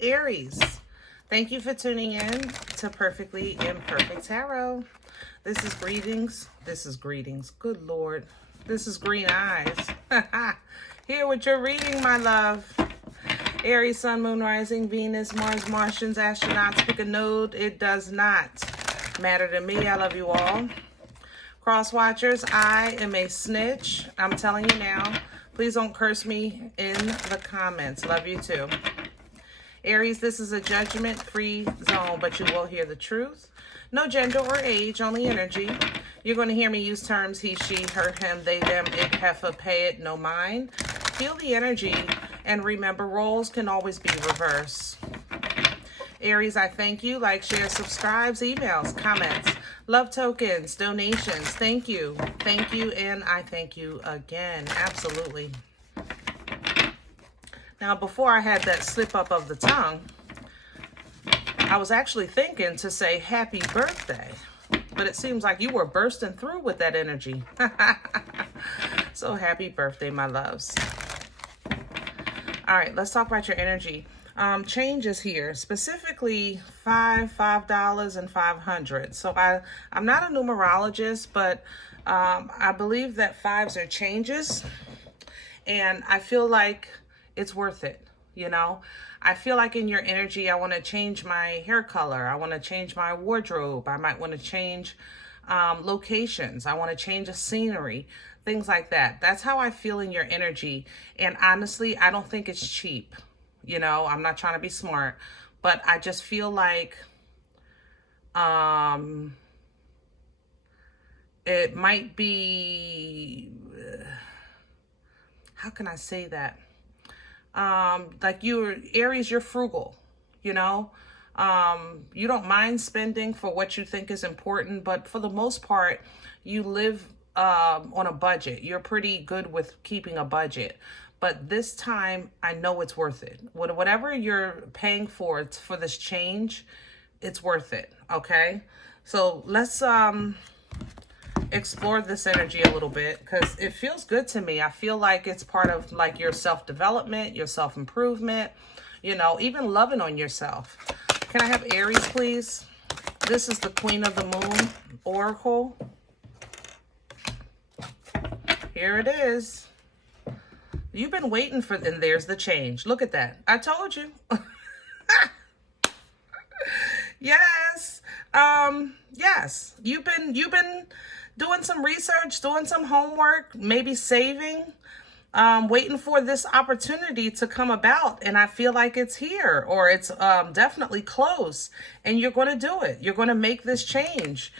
Aries, thank you for tuning in to Perfectly Imperfect Tarot. This is greetings. This is greetings. Good Lord. This is green eyes. Here with your reading, my love. Aries, Sun, Moon, Rising, Venus, Mars, Martians, astronauts. Pick a node. It does not matter to me. I love you all. Cross watchers, I am a snitch. I'm telling you now. Please don't curse me in the comments. Love you too. Aries, this is a judgment-free zone, but you will hear the truth. No gender or age, only energy. You're going to hear me use terms he, she, her, him, they, them, it, heifer, pay it, no mine. Feel the energy, and remember, roles can always be reversed. Aries, I thank you. Like, share, subscribes, emails, comments, love tokens, donations. Thank you. Thank you, and I thank you again. Absolutely. Now, before I had that slip up of the tongue, I was actually thinking to say happy birthday, but it seems like you were bursting through with that energy. So happy birthday, my loves. All right, let's talk about your energy. Changes here, specifically $5, and $500. So I'm not a numerologist, but I believe that fives are changes, and I feel like it's worth it, you know? I feel like in your energy, I want to change my hair color. I want to change my wardrobe. I might want to change locations. I want to change a scenery, things like that. That's how I feel in your energy. And honestly, I don't think it's cheap. You know, I'm not trying to be smart, but I just feel like it might be, how can I say that? Like Aries, you're frugal, you know, you don't mind spending for what you think is important, but for the most part, you live, on a budget. You're pretty good with keeping a budget, but this time I know it's worth it. Whatever you're paying for this change, it's worth it. Okay. So let's, explore this energy a little bit, because it feels good to me. I feel like it's part of like your self-development, your self-improvement, you know, even loving on yourself. Can I have Aries, please? This is the Queen of the Moon Oracle. Here it is. You've been waiting for, and there's the change. Look at that. I told you. Yes. Yes. You've been doing some research, doing some homework, maybe saving, waiting for this opportunity to come about. And I feel like it's here, or it's definitely close, and you're going to do it. You're going to make this change.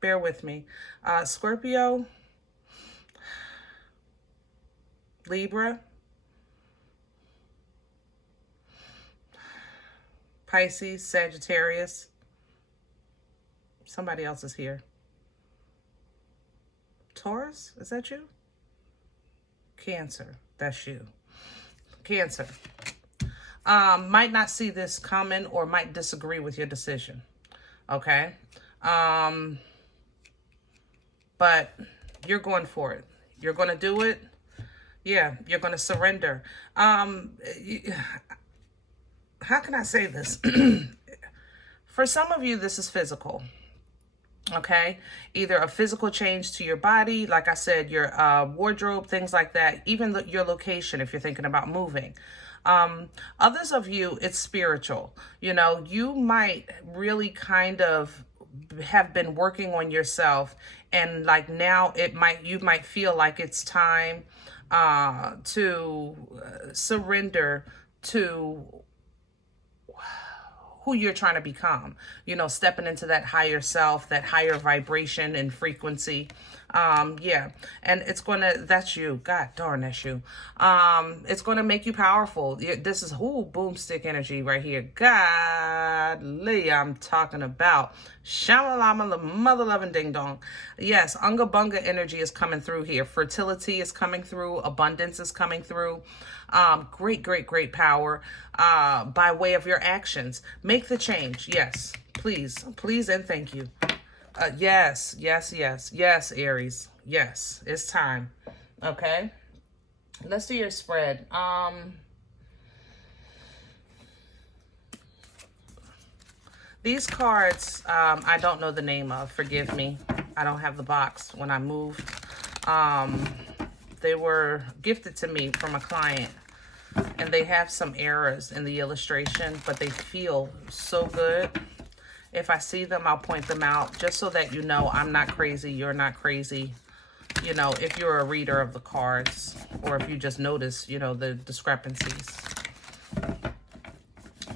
Bear with me. Scorpio, Libra, Pisces, Sagittarius. Somebody else is here. Taurus, is that you? Cancer, that's you. Cancer. Might not see this coming or might disagree with your decision. Okay? But you're going for it. You're going to do it. Yeah, you're going to surrender. How can I say this? For some of you, this is physical. Okay? Either a physical change to your body, like I said, your wardrobe, things like that. Even your location, if you're thinking about moving. Others of you, it's spiritual. You know, you might really kind of have been working on yourself, and like now you might feel like it's time to surrender to who you're trying to become, you know, stepping into that higher self, that higher vibration and frequency. Yeah. And it's that's you. God darn, that's you. It's going to make you powerful. This is boomstick energy right here. Godly, I'm talking about. Shamalama, mother loving ding dong. Yes. Unga bunga energy is coming through here. Fertility is coming through. Abundance is coming through. Great power, by way of your actions. Make the change. Yes, please, and thank you. Yes, Aries. Yes, it's time. Okay. Let's do your spread. These cards, I don't know the name of. Forgive me. I don't have the box when I moved. They were gifted to me from a client. And they have some errors in the illustration, but they feel so good. If I see them, I'll point them out just so that you know I'm not crazy. You're not crazy. You know, if you're a reader of the cards or if you just notice, you know, the discrepancies.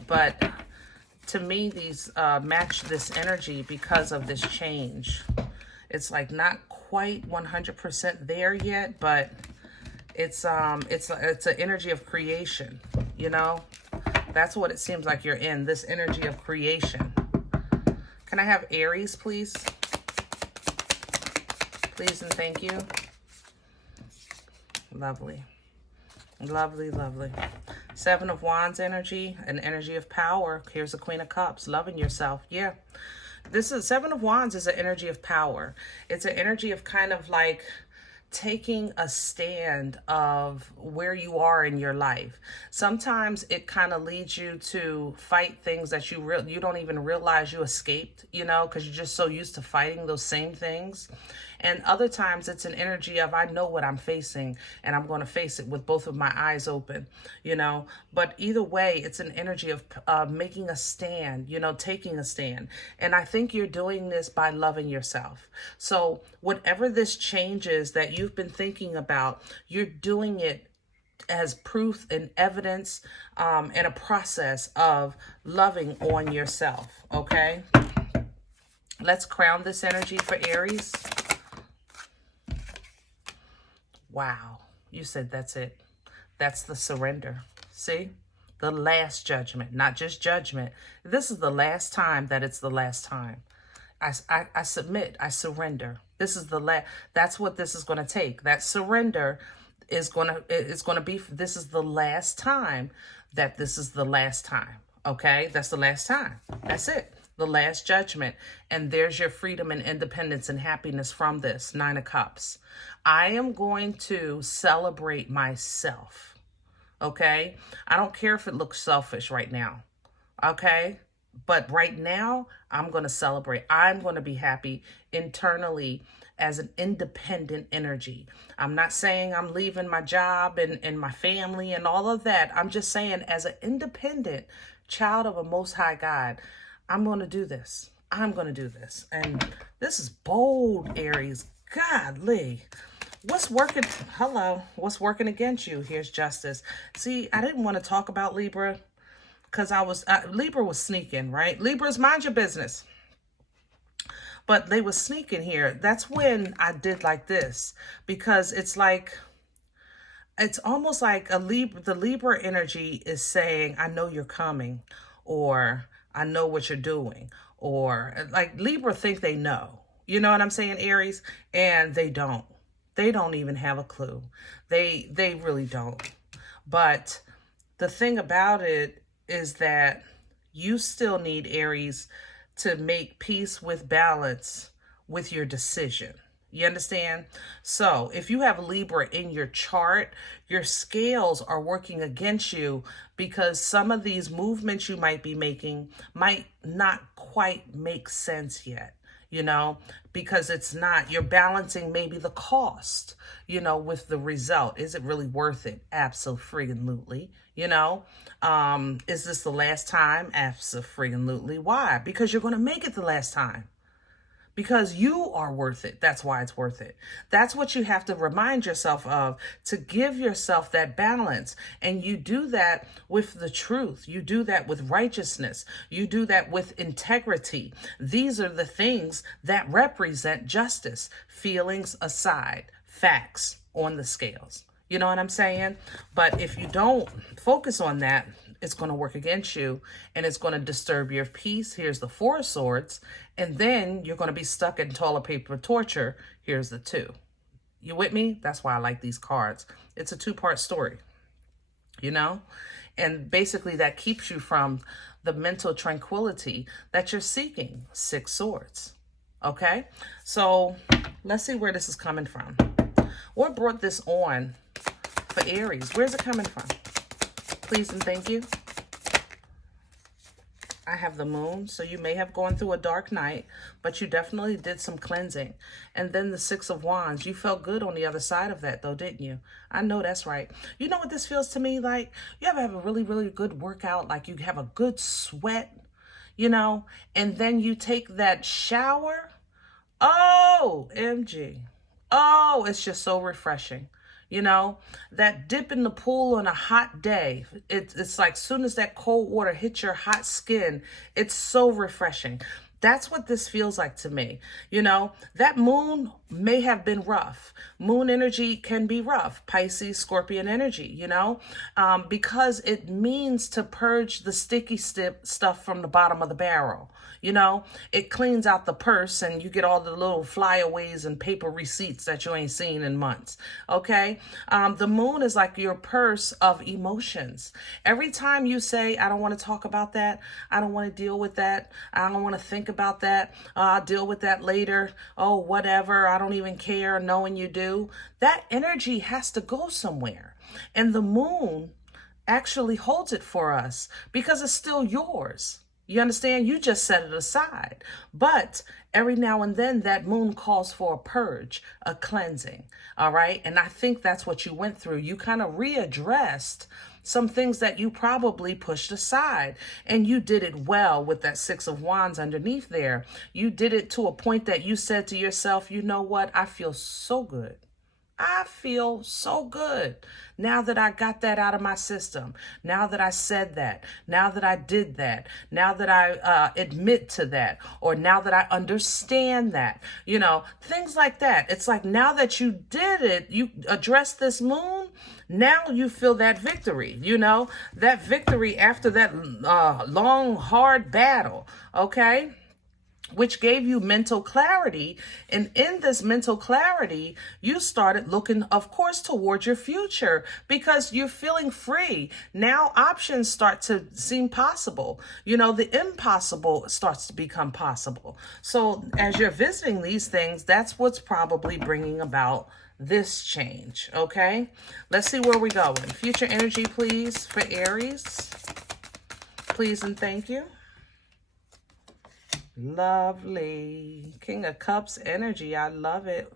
But to me, these match this energy because of this change. It's like not quite 100% there yet, but it's an energy of creation, you know? That's what it seems like you're in, this energy of creation. Can I have Aries, please? Please and thank you. Lovely. Lovely, lovely. Seven of Wands energy, an energy of power. Here's the Queen of Cups, loving yourself. Yeah. This is Seven of Wands is an energy of power. It's an energy of kind of like taking a stand of where you are in your life. Sometimes it kind of leads you to fight things that you don't even realize you escaped, you know, because you're just so used to fighting those same things. And other times it's an energy of, I know what I'm facing and I'm going to face it with both of my eyes open, you know. But either way, it's an energy of making a stand, you know, taking a stand. And I think you're doing this by loving yourself. So whatever this change is that you've been thinking about, you're doing it as proof and evidence and a process of loving on yourself, okay? Let's crown this energy for Aries. Wow, you said that's it. That's the surrender. See? The last judgment, not just judgment. This is the last time that it's the last time. I submit, I surrender. This is the last, that's what this is going to take. That surrender is going to be, this is the last time that this is the last time. Okay? That's the last time. That's it. The last judgment. And there's your freedom and independence and happiness from this. Nine of Cups. I am going to celebrate myself. Okay? I don't care if it looks selfish right now. Okay? But right now, I'm going to celebrate. I'm going to be happy internally as an independent energy. I'm not saying I'm leaving my job and my family and all of that. I'm just saying as an independent child of a Most High God, I'm going to do this. I'm going to do this. And this is bold, Aries. Godly. What's working? Hello. What's working against you? Here's Justice. See, I didn't want to talk about Libra because Libra was sneaking, right? Libras, mind your business. But they were sneaking here. That's when I did like this, because it's like, it's almost like the Libra energy is saying, I know you're coming, or I know what you're doing, or like Libra think they know. You know what I'm saying, Aries? And they don't. They don't even have a clue. They really don't. But the thing about it is that you still need, Aries, to make peace with balance with your decision. You understand? So if you have Libra in your chart, your scales are working against you because some of these movements you might be making might not quite make sense yet. You know, because it's not, you're balancing maybe the cost, you know, with the result. Is it really worth it? Absolutely. You know, is this the last time? Absolutely. Why? Because you're going to make it the last time. Because you are worth it. That's why it's worth it. That's what you have to remind yourself of, to give yourself that balance. And you do that with the truth. You do that with righteousness. You do that with integrity. These are the things that represent justice. Feelings aside, facts on the scales. You know what I'm saying? But if you don't focus on that, it's going to work against you and it's going to disturb your peace. Here's the Four of Swords. And then you're going to be stuck in toilet paper torture. Here's the Two. You with me? That's why I like these cards. It's a two-part story, you know? And basically that keeps you from the mental tranquility that you're seeking. Six Swords. Okay? So let's see where this is coming from. What brought this on for Aries? Where's it coming from? Please and thank you. I have the moon, so you may have gone through a dark night, but you definitely did some cleansing. And then the Six of Wands, you felt good on the other side of that though, didn't you? I know that's right. You know what this feels to me like? You ever have a really, really good workout, like you have a good sweat, you know, and then you take that shower. Oh, MG. Oh, it's just so refreshing. You know, that dip in the pool on a hot day, it's like soon as that cold water hits your hot skin, it's so refreshing. That's what this feels like to me. You know, that moon may have been rough. Moon energy can be rough. Pisces, Scorpion energy, you know, because it means to purge the sticky stuff from the bottom of the barrel. You know, it cleans out the purse and you get all the little flyaways and paper receipts that you ain't seen in months. Okay. The moon is like your purse of emotions. Every time you say, I don't want to talk about that. I don't want to deal with that. I don't want to think about that. I'll deal with that later. Oh, whatever. I don't even care, knowing you do. That energy has to go somewhere. And the moon actually holds it for us because it's still yours. You understand? You just set it aside. But every now and then that moon calls for a purge, a cleansing. All right. And I think that's what you went through. You kind of readdressed some things that you probably pushed aside, and you did it well with that Six of Wands underneath there. You did it to a point that you said to yourself, you know what? I feel so good. I feel so good now that I got that out of my system. Now that I said that, now that I did that, now that I admit to that, or now that I understand that, you know, things like that. It's like now that you did it, you addressed this moon, now you feel that victory, you know, that victory after that long, hard battle, okay? Which gave you mental clarity. And in this mental clarity, you started looking, of course, towards your future because you're feeling free. Now options start to seem possible. You know, the impossible starts to become possible. So as you're visiting these things, that's what's probably bringing about this change. Okay, let's see where we're going. Future energy, please, for Aries. Please and thank you. Lovely. King of Cups energy. I love it.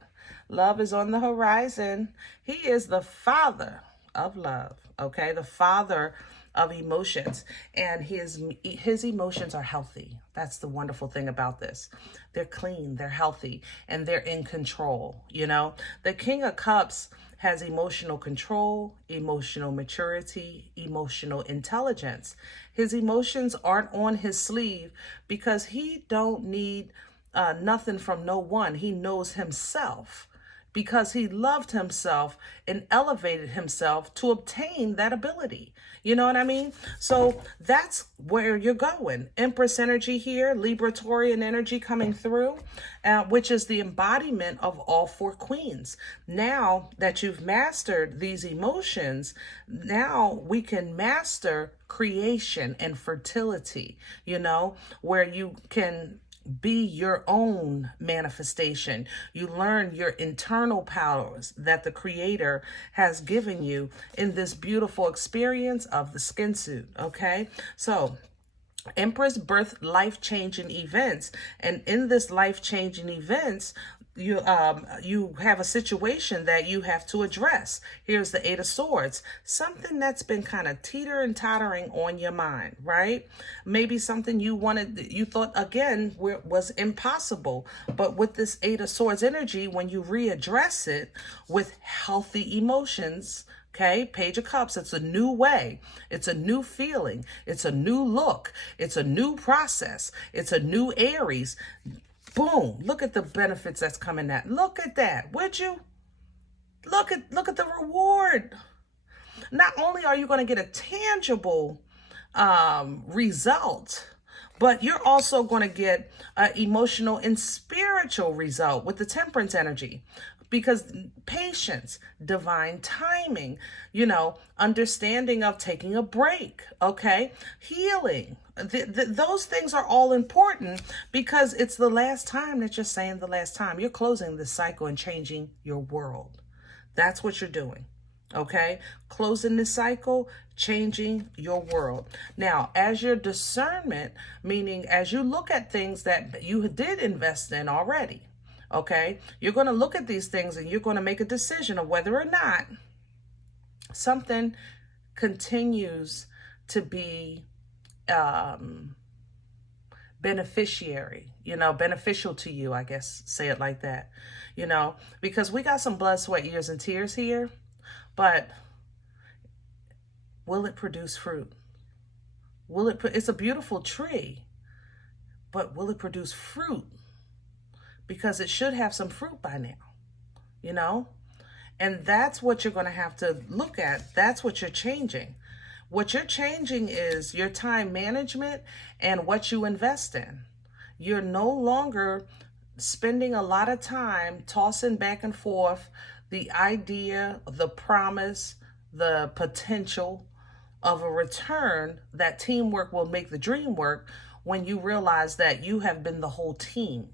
Love is on the horizon. He is the father of love. Okay. The father of emotions, and his emotions are healthy. That's the wonderful thing about this. They're clean, they're healthy, and they're in control. You know, the King of Cups has emotional control, emotional maturity, emotional intelligence. His emotions aren't on his sleeve because he don't need nothing from no one. He knows himself because he loved himself and elevated himself to obtain that ability. You know what I mean? So that's where you're going. Empress energy here, Libra Taurian energy coming through, which is the embodiment of all four queens. Now that you've mastered these emotions, now we can master creation and fertility, you know, where you can be your own manifestation. You learn your internal powers that the Creator has given you in this beautiful experience of the skin suit. Okay, so Empress birth life-changing events, and in this life-changing events, you have a situation that you have to address. Here's the Eight of Swords, something that's been kind of teeter-tottering on your mind, right? Maybe something you thought again was impossible, but with this Eight of Swords energy, when you readdress it with healthy emotions, okay, Page of Cups, it's a new way. It's a new feeling. It's a new look. It's a new process. It's a new Aries. Boom. Look at the benefits that's coming at. Look at that. Would you? Look at the reward. Not only are you going to get a tangible result, but you're also going to get an emotional and spiritual result with the Temperance energy. Because patience, divine timing, you know, understanding of taking a break, okay, healing, those things are all important because it's the last time that you're saying the last time. You're closing this cycle and changing your world. That's what you're doing. Okay, closing the cycle, changing your world. Now, as your discernment, meaning as you look at things that you did invest in already, okay, you're going to look at these things and you're going to make a decision of whether or not something continues to be beneficial to you, I guess, say it like that, because we got some blood, sweat, years, and tears here. But will it produce fruit? It's a beautiful tree, but will it produce fruit? Because it should have some fruit by now, And that's what you're going to have to look at. That's what you're changing. What you're changing is your time management and what you invest in. You're no longer spending a lot of time tossing back and forth the idea, the promise, the potential of a return that teamwork will make the dream work when you realize that you have been the whole team.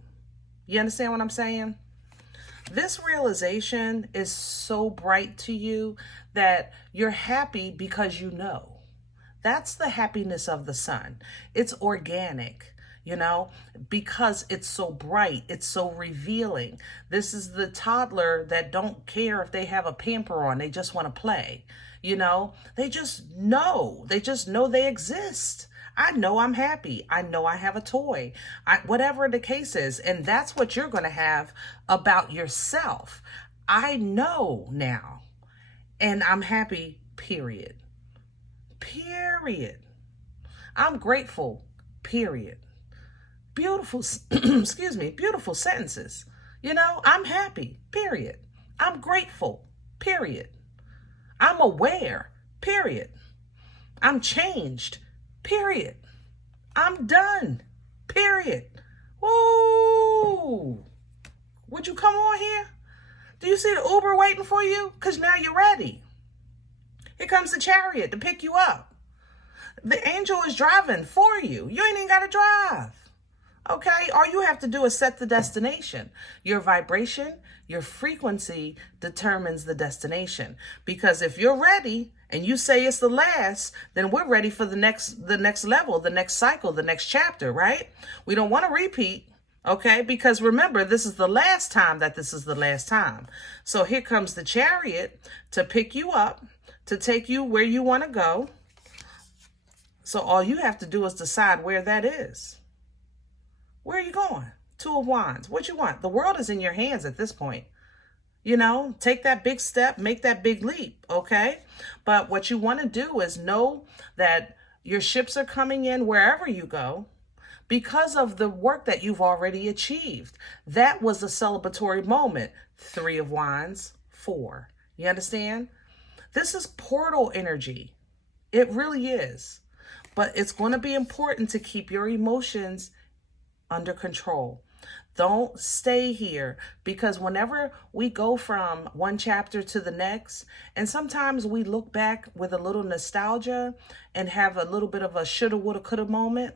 You understand what I'm saying? This realization is so bright to you that you're happy because you know. That's the happiness of the sun. It's organic. Because it's so bright, it's so revealing. This is the toddler that don't care if they have a pamper on, they just want to play. They just know they exist. I know I'm happy. I know I have a toy, whatever the case is. And that's what you're going to have about yourself. I know now, and I'm happy, period. Period. I'm grateful, period. Beautiful, beautiful sentences. I'm happy, period. I'm grateful, period. I'm aware, period. I'm changed, period. I'm done, period. Woo! Would you come on here? Do you see the Uber waiting for you? Because now you're ready. Here comes the chariot to pick you up. The angel is driving for you. You ain't even got to drive. Okay, all you have to do is set the destination. Your vibration, your frequency determines the destination. Because if you're ready and you say it's the last, then we're ready for the next level, the next cycle, the next chapter, right? We don't want to repeat, okay? Because remember, this is the last time that this is the last time. So here comes the chariot to pick you up, to take you where you want to go. So all you have to do is decide where that is. Where are you going? Two of Wands. What you want? The world is in your hands at this point. Take that big step, make that big leap, okay? But what you want to do is know that your ships are coming in wherever you go because of the work that you've already achieved. That was a celebratory moment. 3 of Wands, 4. You understand? This is portal energy. It really is. But it's going to be important to keep your emotions under control. Don't stay here, because whenever we go from one chapter to the next, and sometimes we look back with a little nostalgia and have a little bit of a shoulda, woulda, coulda moment,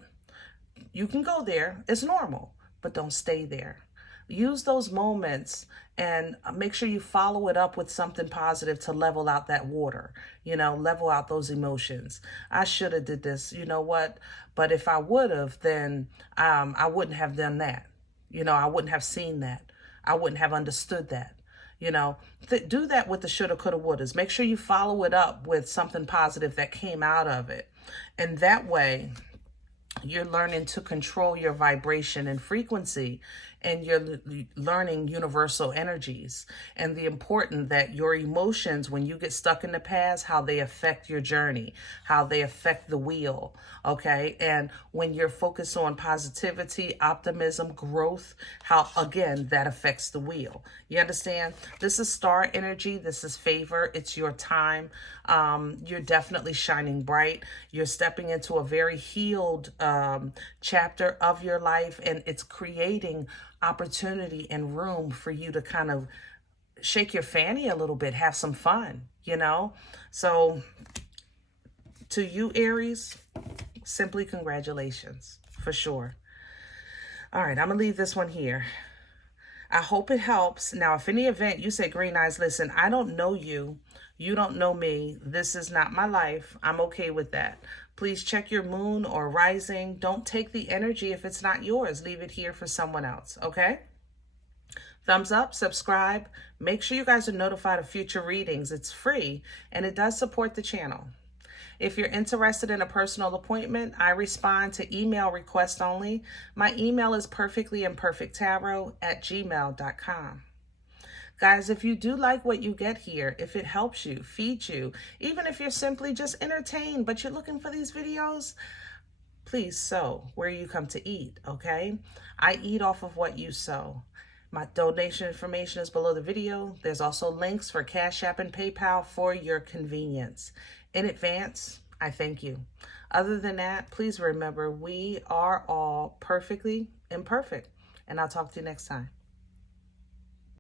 you can go there. It's normal, but don't stay there. Use those moments and make sure you follow it up with something positive to level out that water, level out those emotions. I should have did this, you know what? But if I would have, then I wouldn't have done that. I wouldn't have seen that. I wouldn't have understood that. Do that with the shoulda, coulda, wouldas. Make sure you follow it up with something positive that came out of it. And that way, you're learning to control your vibration and frequency, and you're learning universal energies and the important that your emotions, when you get stuck in the past, how they affect your journey, how they affect the wheel, okay? And when you're focused on positivity, optimism, growth, how, again, that affects the wheel. You understand? This is star energy. This is favor. It's your time. You're definitely shining bright. You're stepping into a very healed chapter of your life, and it's creating opportunity and room for you to kind of shake your fanny a little bit, have some fun, So to you, Aries, simply congratulations, for sure. All right, I'm going to leave this one here. I hope it helps. Now, if in the event you say, Green Eyes, listen, I don't know you. You don't know me. This is not my life. I'm okay with that. Please check your moon or rising. Don't take the energy if it's not yours. Leave it here for someone else, okay? Thumbs up, subscribe. Make sure you guys are notified of future readings. It's free, and it does support the channel. If you're interested in a personal appointment, I respond to email requests only. My email is perfectlyimperfecttarot@gmail.com. Guys, if you do like what you get here, if it helps you, feeds you, even if you're simply just entertained, but you're looking for these videos, please sow where you come to eat, okay? I eat off of what you sow. My donation information is below the video. There's also links for Cash App and PayPal for your convenience. In advance, I thank you. Other than that, please remember we are all perfectly imperfect. And I'll talk to you next time.